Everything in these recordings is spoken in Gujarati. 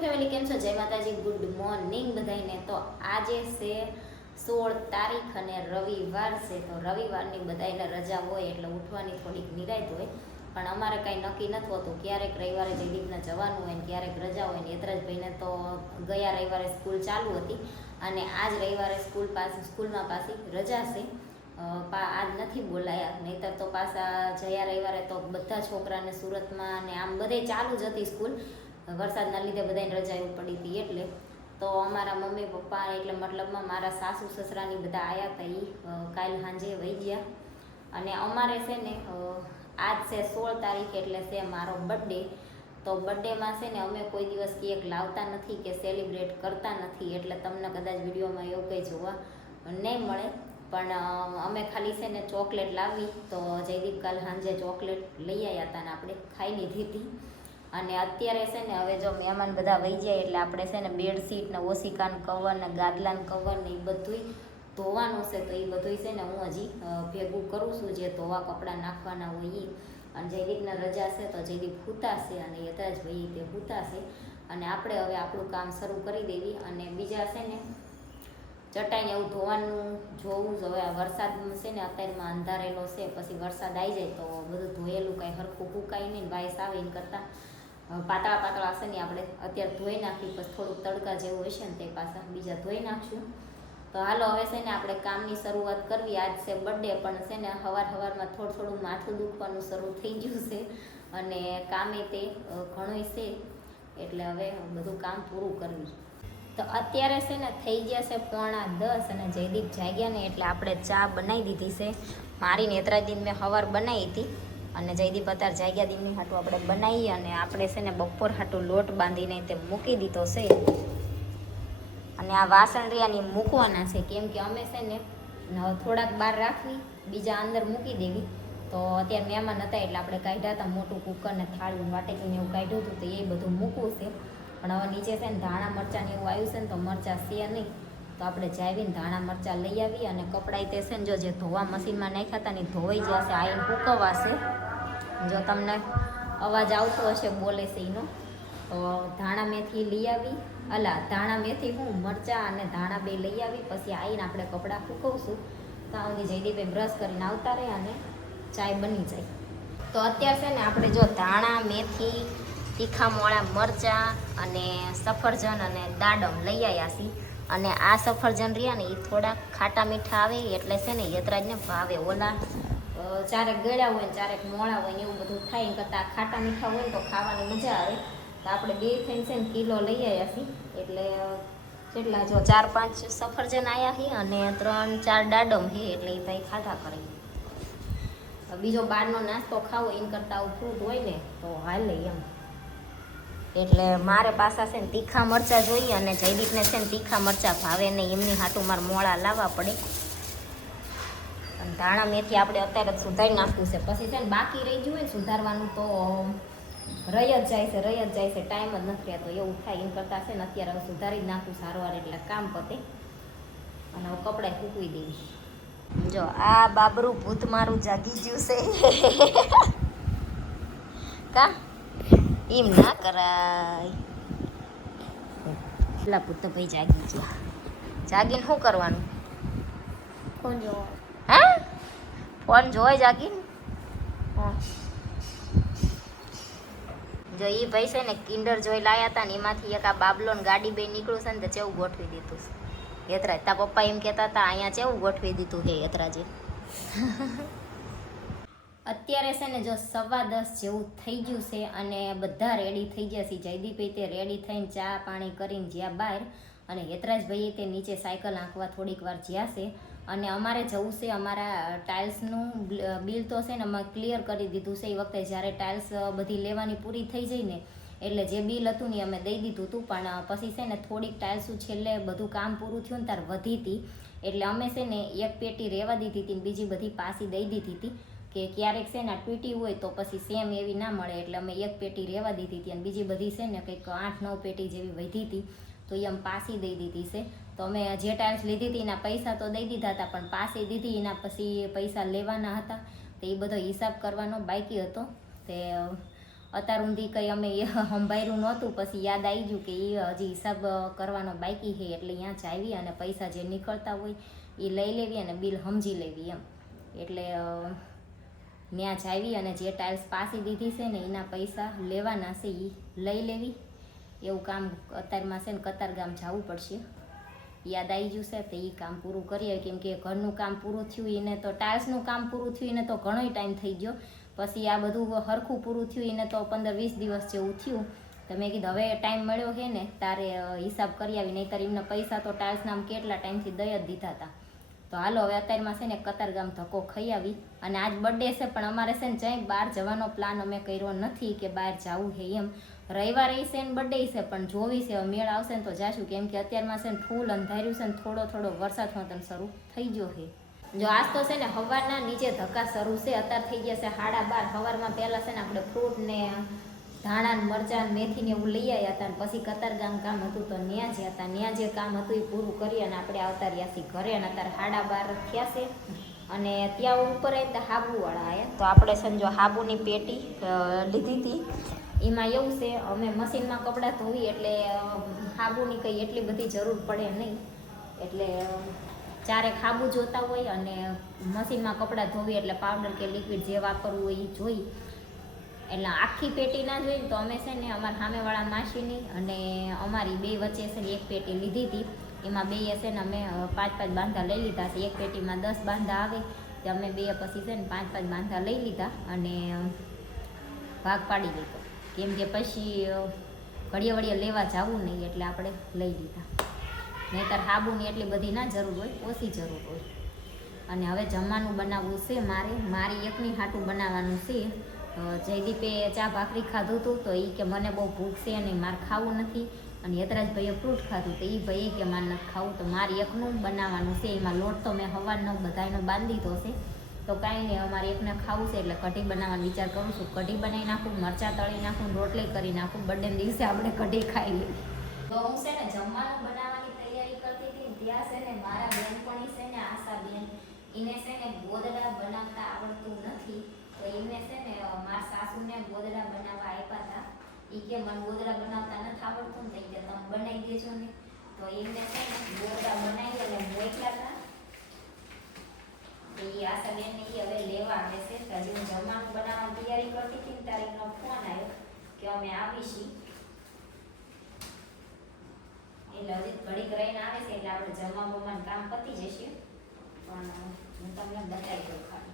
ફેમિલી કેમ છો? જય માતાજી, ગુડ મોર્નિંગ બધાને। તો આજે છે 16 તારીખ અને રવિવાર છે। તો રવિવારની બધાને રજા હોય એટલે ઉઠવાની થોડીક નિરાંત હોય, પણ અમારે કાંઈ નક્કી નથી હોતું। ક્યારેક રવિવારે જયદીપને જવાનું હોય ને ક્યારેક રજા હોય ને। યતરાજભાઈને તો ગયા રવિવારે સ્કૂલ ચાલુ હતી અને આજ રવિવારે સ્કૂલમાં પાછી રજા છે। આજ નથી બોલાયા, નહીંતર તો પાછા જયા રવિવારે તો બધા છોકરાને સુરતમાં અને આમ બધે ચાલુ જ હતી સ્કૂલ। વરસાદના લીધે બધાને રજા એવી પડી હતી એટલે તો અમારા મમ્મી પપ્પા એટલે મતલબમાં મારા સાસુ સસરાની બધા આવ્યા હતા। એ કાલ સાંજે વહી ગયા અને અમારે છે ને આજ છે 16 તારીખ એટલે છે મારો બર્થડે। તો બર્થડેમાં છે ને અમે કોઈ દિવસ કેક લાવતા નથી કે સેલિબ્રેટ કરતા નથી, એટલે તમને કદાચ વિડીયોમાં એવું કંઈ જોવા નહીં મળે, પણ અમે ખાલી છે ને ચોકલેટ લાવી તો જયદીપ કાલ સાંજે ચોકલેટ લઈ આવ્યા હતા ને આપણે ખાઈ લીધી હતી। અને અત્યારે છે ને હવે જો મહેમાન બધા વહી જાય એટલે આપણે છે ને બેડશીટ ને ઓશિકાન કવર ને ગાદલાન કવર ને એ બધું ધોવાનું છે। તો એ બધું છે ને હું હજી ભેગું કરું છું, જે ધોવા કપડાં નાખવાના હોય એ। અને જયદીપને રજા છે તો જયદીપ હૂતાશે અને યતરાજભાઈ તે હૂતાશે અને આપણે હવે આપણું કામ શરૂ કરી દેવી। અને બીજા છે ને ચટાઈને એવું ધોવાનું જોવું જ હવે। વરસાદ છે ને અત્યારમાં અંધારેલો છે, પછી વરસાદ આવી જાય તો બધું ધોયેલું કાંઈ હરખું ફૂકાય નહીં, વાયસ આવે એને કરતાં પાતળા પાતળા હશે ને આપણે અત્યારે ધોઈ નાખી, પછી થોડુંક તડકા જેવું હશે ને તે પાછા બીજા ધોઈ નાખશું। તો હાલો હવે છે ને આપણે કામની શરૂઆત કરવી। આજ છે બર્થડે, પણ છે ને સવારમાં થોડું માથું દુખવાનું શરૂ થઈ ગયું છે અને કામે તે ઘણું છે, એટલે હવે બધું કામ પૂરું કરવી। તો અત્યારે છે ને થઈ ગયા છે 9:45 અને જયદીપ જાગ્યા ને એટલે આપણે ચા બનાવી દીધી છે। મારી નેત્રાદીન મેં સવાર બનાવી હતી અને જયદીપ અત્યારે જાગ્યા દીનની હાટું આપણે બનાવીએ અને આપણે છે ને બપોર હાટું લોટ બાંધીને તે મૂકી દીધો છે। અને આ વાસણ રિયાની મૂકવાના છે, કેમ કે અમે છે ને થોડાક બહાર રાખવી, બીજા અંદર મૂકી દેવી। તો અત્યારે મહેમાન હતા એટલે આપણે કાઢ્યા હતા મોટું કુકર ને થાળીનું વાટેકીને એવું કાઢ્યું હતું, તો એ બધું મૂકવું છે। પણ હવે નીચે છે ને ધાણા મરચાં ને એવું આવ્યું છે ને તો મરચાં છે નહીં, તો આપણે જાવીને ધાણા મરચાં લઈ આવી અને કપડાં તે છે ને જે ધોવા મશીનમાં નાખ્યા હતા ને ધોવાઈ જશે, આઈને સૂકવવાશે। જો તમને અવાજ આવતો હશે બોલે છે એનો, તો ધાણા મેથી લઈ આવી, ધાણા મેથી હું મરચાં અને ધાણા બે લઈ આવી, પછી આવીને આપણે કપડાં સૂકવશું। ત્યાં સુધી જયદીપે બ્રશ કરીને આવતા રહે અને ચાય બની જાય। તો અત્યારે છે ને આપણે જો ધાણા મેથી તીખા મોળા મરચાં અને સફરજન અને દાડમ લઈ આવ્યા છીએ। અને આ સફરજન રહ્યા ને એ થોડાક ખાટા મીઠા આવે એટલે છે ને યતરાજને ભાવે। ઓલા ચારેક ગળ્યા હોય ને ચારેક મોળા હોય ને એવું બધું થાય, એમ કરતાં ખાટા મીઠા હોય ને તો ખાવાની મજા આવે। તો આપણે બે થઈને છે ને કિલો લઈ આવ્યા છીએ, એટલે કેટલા જો 4-5 સફરજન આવ્યા છે અને 3-4 દાડમ છે, એટલે એ ભાઈ ખાધા કરે। બીજો બહારનો નાસ્તો ખાવો એમ કરતાં આવું ફ્રૂટ હોય ને તો હાલે એમ। એટલે મારે પાછા છે ને તીખા મરચાં જોઈએ અને જયદીપને છે ને તીખા મરચાં ભાવે નહીં, એમની હાટું મારે મોળા લાવવા પડે। અને ધાણા મેથી આપણે અત્યારે જ સુધારી નાખ્યું છે, પછી છે ને બાકી રહી ગયું હોય ને સુધારવાનું તો રહી જ જાય છે, ટાઈમ જ નથી રહેતો એવું થાય। એમ કરતાં છે ને અત્યારે હવે સુધારી જ નાખું સારવાર એટલે કામ પતે અને હવે કપડાં સૂકવી દેવી। જો આ બાબરું ભૂત મારું જાગી ગયું છે કા એમ ના કરાય, પેલા ભૂત તો ભાઈ જાગી ગયા। જાગીને શું કરવાનું? ફોન જોવો। હા, ફોન જોઈ જાગીને? જો એ ભાઈ છે ને કિન્ડર જોઈ લાયા હતા ને એમાંથી એક આ બાબલો ને ગાડી બે નીકળ્યું છે ને તો ચેવું ગોઠવી દીધું છે યતરાજ। તા પપ્પા એમ કહેતા હતા અહીંયા ચેવું ગોઠવી દીધું છે યતરાજે। અત્યારે છે ને જો 10:15 જેવું થઈ ગયું છે અને બધા રેડી થઈ ગયા છે। જયદીપભાઈ તે રેડી થઈને ચા પાણી કરીને જ્યાં બહાર, અને યતરાજભાઈએ તે નીચે સાયકલ આંકવા થોડીક વાર જ્યાં છે। અને અમારે જવું છે, અમારા ટાઇલ્સનું બિલ તો છે ને અમે ક્લિયર કરી દીધું છે। એ વખતે જ્યારે ટાઇલ્સ બધી લેવાની પૂરી થઈ જાય ને એટલે જે બિલ હતું ને અમે દઈ દીધું હતું, પણ પછી છે ને થોડીક ટાઇલ્સું છેલ્લે બધું કામ પૂરું થયું ને ત્યારે વધી હતી, એટલે અમે છે ને એક પેટી રહેવા દીધી હતી ને બીજી બધી પાછી દઈ દીધી હતી કે ક્યારેક છે ને તૂટી હોય તો પછી સેમ એવી ના મળે, એટલે અમે એક પેટી રહેવા દીધી હતી અને બીજી બધી છે ને કંઈક 8-9 પેટી જેવી વધી હતી તો એ અમે પાછી દઈ દીધી છે। તો અમે જે ટાઇલ્સ લીધી હતી એના પૈસા તો દઈ દીધા હતા, પણ પાછી દીધી એના પછી પૈસા લેવાના હતા, તો એ બધો હિસાબ કરવાનો બાકી હતો। તે અત્યાર ઊંધી કંઈ અમે સંભાળ્યું નહોતું. પછી યાદ આવી ગયું કે એ હજી હિસાબ કરવાનો બાકી છે, એટલે ત્યાં જ આવી અને પૈસા જે નીકળતા હોય એ લઈ લેવી અને બિલ સમજી લેવી એમ. એટલે ત્યાં જ આવી અને જે ટાઇલ્સ પાસી દીધી છે ને એના પૈસા લેવાના છે એ લઈ લેવી. એવું કામ અત્યારમાં છે ને કતારગામ જવું પડશે. યાદ આવી ગયું છે તો એ કામ પૂરું કરીએ, કેમ કે ઘરનું કામ પૂરું થયું એને તો ટાઇલ્સનું કામ પૂરું થયું એને તો ઘણો ટાઈમ થઈ ગયો. પછી આ બધું હરખું પૂરું થયું એને તો 15-20 દિવસ જેવું થયું. તો મેં કીધું હવે ટાઈમ મળ્યો છે ને તારે હિસાબ કરી આવી, નહીંતર એમને પૈસા તો ટાઇલ્સના આમ કેટલા ટાઈમથી દઈ જ દીધા હતા. તો હાલો હવે અત્યારમાં છે ને કતારગામ ધક્કો ખાઈ આવી. અને આજ બર્થડે છે પણ અમારે છે ને ક્યાંય બહાર જવાનો પ્લાન અમે કર્યો નથી કે બહાર જવું છે એમ. રવિવારે છે ને બર્થડે છે પણ જોવી છે મેળ આવશે ને તો જાશું, કેમ કે અત્યારમાં છે ને ફૂલ અંધાર્યું છે ને થોડો વરસાદ હોતન શરૂ થઈ ગયો છે. જો આજ તો છે ને સવારના નીચે ધક્કા શરૂ છે. અત્યારે થઈ ગયા છે 12:30. સવારમાં પહેલાં છે ને આપણે ફ્રૂટ ને ધાણા ને મરચાં ને મેથી ને એવું લઈ આવ્યા હતા. અને પછી કતારગામ કામ હતું તો ત્યાં જ હતા. ત્યાં જે કામ હતું એ પૂરું કરી અને આપણે આવતા રહ્યા છીએ ઘરે. અને અત્યારે 12:30 થયા છે. અને ત્યાં ઉપર આવી હાબુવાળા આવ્યા તો આપણે છે ને જો હાબુની પેટી લીધી હતી. એમાં એવું છે અમે મશીનમાં કપડાં ધોવી એટલે હાબુની કંઈ એટલી બધી જરૂર પડે નહીં. એટલે ચારેક હાબુ જોતા હોય અને મશીનમાં કપડાં ધોવી એટલે પાવડર કે લિક્વિડ જે વાપરવું હોય એ જોઈ. એટલે આખી પેટી ના જોઈ તો અમે છે ને અમારા સામેવાળા માસીની અને અમારી બે વચ્ચે છે ને એક પેટી લીધી હતી. એમાં બેએ છે ને અમે 5-5 બાંધા લઈ લીધા છે. એક પેટીમાં 10 બાંધા આવે તો અમે બે પછી છે ને 5-5 બાંધા લઈ લીધા અને ભાગ પાડી લીધો, કેમ કે પછી ઘડીએ વળીએ લેવા જવું નહીં એટલે આપણે લઈ લીધા. નહીંતર હાબુની એટલી બધી ના જરૂર હોય, ઓછી જરૂર હોય. અને હવે જમવાનું બનાવવું છે મારી એકની હાટું બનાવવાનું છે. જયદીપે ચા ભાખરી ખાધું હતું તો એ કે મને બહુ ભૂખ છે અને મારે ખાવું નથી. અને યતરાજભાઈએ ફ્રૂટ ખાધું તો એ ભાઈ કે મારે નથી ખાવું, તો મારે એકનું બનાવવાનું છે. એમાં લોટ તો મેં સવારનો બધાનો બાંધી દીધો છે. તો કાંઈ નહીં, અમારે એકને ખાવું છે એટલે કઢી બનાવવાનો વિચાર કરું છું. કઢી બનાવી નાખું, મરચાં તળી નાખું, રોટલી કરી નાખું. બર્થડે દિવસે આપણે કઢી ખાઈ લઈએ. તો હું છે ને જમવાનું બનાવવાની તૈયારી કરતી હતી. ત્યાં છે ને મારા બેનપણી છે ને આશાબેન, એને છે ને ગોદડા બનાવતા આવડતું નથી. તો એમને છે ને મારા સાસુને ગોદડા બનાવવા આપ્યા હતા. એ કે મને ગોદડા બનાવતા નથી આવડતું ને કે તમે બનાવી દેજો ને. તો એમને છે ને ગોદડા બનાવી અને મોકલ્યા હતા. એ આશાબેન ને હવે લેવા આવે છે. હજી હું જમવાનું બનાવવાની તૈયારી કરતી હતી ત્યારે એનો ફોન આવ્યો કે અમે આવીશું. એટલે હજી ઘડીક રહીને આવે છે એટલે આપણે જમવા બમવાનું કામ પતી જશે. પણ હું તમને બતાવી દઉં ખાલી.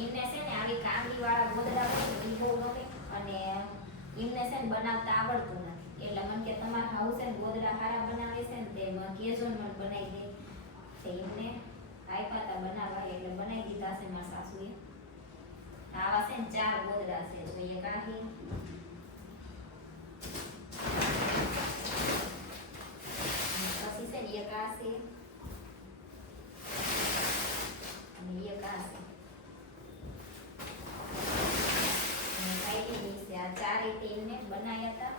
એમને છે ને આવી કાંગી વાળા ગોદડા હોય ને એ બહુ ગમે અને એમને છે ને બનાવતા આવડતું નથી. એટલે મને કે તમારા હાઉસ છે ને ગોદડા સારા બનાવે છે ને તે કહેજો ને મને બનાવી દે. એમને આપ્યા હતા બનાવવા એટલે બનાવી દીધા છે મારા સાસુએ. આવા છે ને 4 ગોદડા છે. જોઈએ કાહી પછી છે ને એક આ છે અને એક આ છે. આ 4 એમને બનાવ્યા હતા.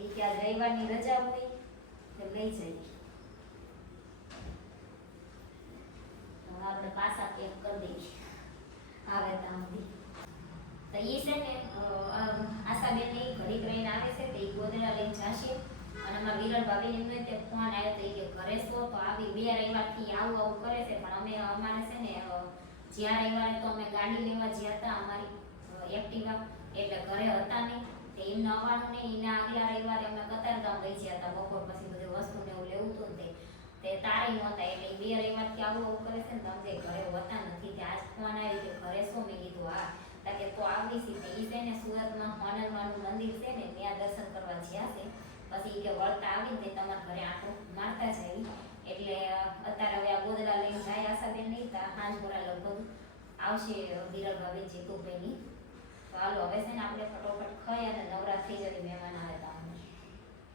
એ કે આ રવિવારની રજા હોય તો લઈ જઈએ. આપણે પાછા પેક કરી દઈએ આવે ત્યાં સુધી. તો એ છે ને આશાબેન ને ઘડીક રહીને આવે છે તો એ ગોદડા લઈને જશે. અને અમારા વિરલ ભાભી એમને તે ફોન આવ્યો તો એ કે ઘરે છો તો આવી 2 રવિવારથી આવું કરે છે. પણ અમે અમારે છે ને જ્યાં રવિવારે તો અમે ગાડી લેવા જ્યાં હતા અમારી એક્ટિવા, એટલે ઘરે હતા નહીં. તો એમને આવવાનું નહીં. એના આગલા રવિવારે અમે કતારગામ લઈ ગયા હતા. બપોર પછી બધું વસ્તુ ને એવું લેવું હતું ને તે તારે નહોતા એટલે 2 રવિવારથી આવું કરે છે ને તમે ઘરે હોતા નથી. તે આજ ફોન આવ્યો કે ઘરે શું? મેં કીધું હા. કે તો આવડી છે. એ છે ને સુરતમાં હનુમાનનું મંદિર છે ને ત્યાં દર્શન કરવા જ્યાં છે. પછી કે વળતા આવીને તમારા ઘરે આંટો મારતા જાય. એટલે અત્યારે હવે આ ગોદડા લઈને જાય આશાબેન નહીં. હાંજ બોરા લગભગ આવશે વિરલ ભાભી જીતુભાઈની. તો હાલો હવે છે ને આપણે ફટોફટ ખાઈ અને નવરા થઈ જતી મહેમાન આવે તો.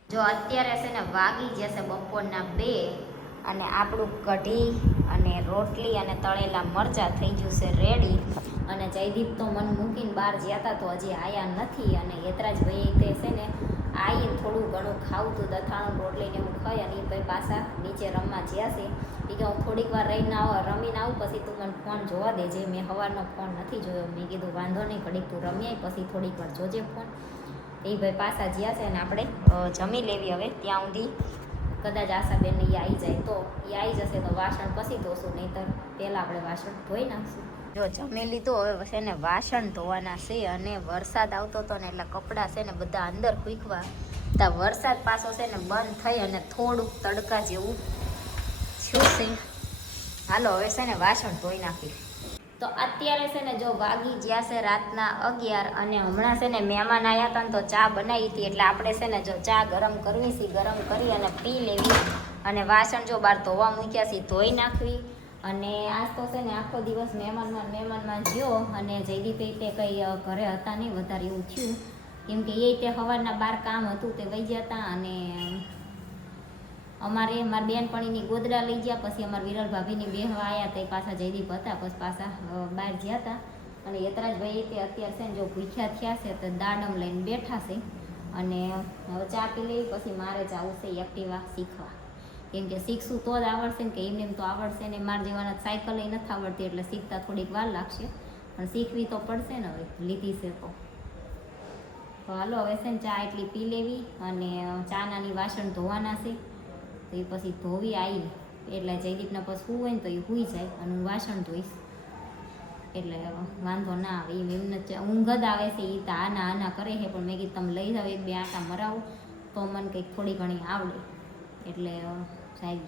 જો અત્યારે છે ને વાગી જશે બપોરના 2 અને આપણું કઢી અને રોટલી અને તળેલા મરચાં થઈ ગયું છે રેડી. અને જયદીપ તો મન મૂકીને બહાર ગયા હતા તો હજી આયા નથી. અને યતરાજભાઈ તે છે ને આવીને થોડું ઘણું ખાવતું દથાણું રોટલીને એવું ખાઈ અને એ ભાઈ પાછા નીચે રમવા જ્યા છે. એ કે હું થોડીક વાર રહીને રમીને આવું પછી તું મને ફોન જોવા દેજે. મેં સવારનો ફોન નથી જોયો. મેં કીધું વાંધો નહીં, ઘડીક તું રમ્યાય પછી થોડીક વાર જોજે ફોન. એ ભાઈ પાછા જ્યાં છે અને આપણે જમી લેવી હવે. ત્યાં સુધી કદાચ આશાબેન એ આવી જાય તો એ આવી જશે તો વાસણ પછી ધોશું, નહીંતર પહેલાં આપણે વાસણ ધોઈ નાખશું. જો જમી લીધું હવે છે ને વાસણ ધોવાના છે. અને વરસાદ આવતો હતો ને એટલે કપડાં છે ને બધા અંદર સૂકવા તા વરસાદ પાછો છે ને બંધ થઈ અને થોડુંક તડકા જેવું થયું છે. હાલો હવે છે ને વાસણ ધોઈ નાખી. તો અત્યારે છે ને જો વાગી ગયા છે રાતના 11 અને હમણાં છે ને મહેમાન આવ્યા હતા ને તો ચા બનાવી હતી. એટલે આપણે છે ને જો ચા ગરમ કરવી છે, ગરમ કરી અને પી લેવી. અને વાસણ જો બહાર ધોવા મૂક્યા છે, ધોઈ નાખવી. અને આજ તો છે ને આખો દિવસ મહેમાનમાં ગયો. અને જયદીપે તે કંઈ ઘરે હતા નહીં વધારે એવું થયું, કેમ કે એ તે સવારના 12 કામ હતું તે વહી ગયા હતા. અને અમારે મારી બેનપણીની ગોદડા લઈ ગયા, પછી અમારા વિરલ ભાભીની બેહવા આવ્યા તે પાછા જયદીપ હતા, પછી પાછા બહાર ગયા હતા. અને યતરાજભાઈ તે અત્યારે છે ને જો ભૂખ્યા થયા છે તો દાડમ લઈને બેઠા છે. અને હવે ચા પી લેવી, પછી મારે જવું છે એક્ટિવા શીખવા. કેમ કે શીખશું તો જ આવડશે ને, કે એમને તો આવડશે ને. મારા જેવાના સાયકલ એ નથી આવડતી એટલે શીખતા થોડીક વાર લાગશે, પણ શીખવી તો પડશે ને. હવે લીધી છે તો હાલો હવે છે ને ચા એટલી પી લેવી. અને ચા નાની વાસણ ધોવાના છે તો એ પછી ધોવી આવી એટલે જયદીપના પછી શું હોય ને તો એ સૂઈ જાય અને હું વાસણ ધોઈશ એટલે વાંધો ના આવે. એમને ઊંઘ જ આવે છે. એ તો આના કરે છે, પણ મેં કીધું તમે લઈ જાઓ 1-2 આટા મરાવો તો મને કંઈક થોડી ઘણી આવડે એટલે સાહેબ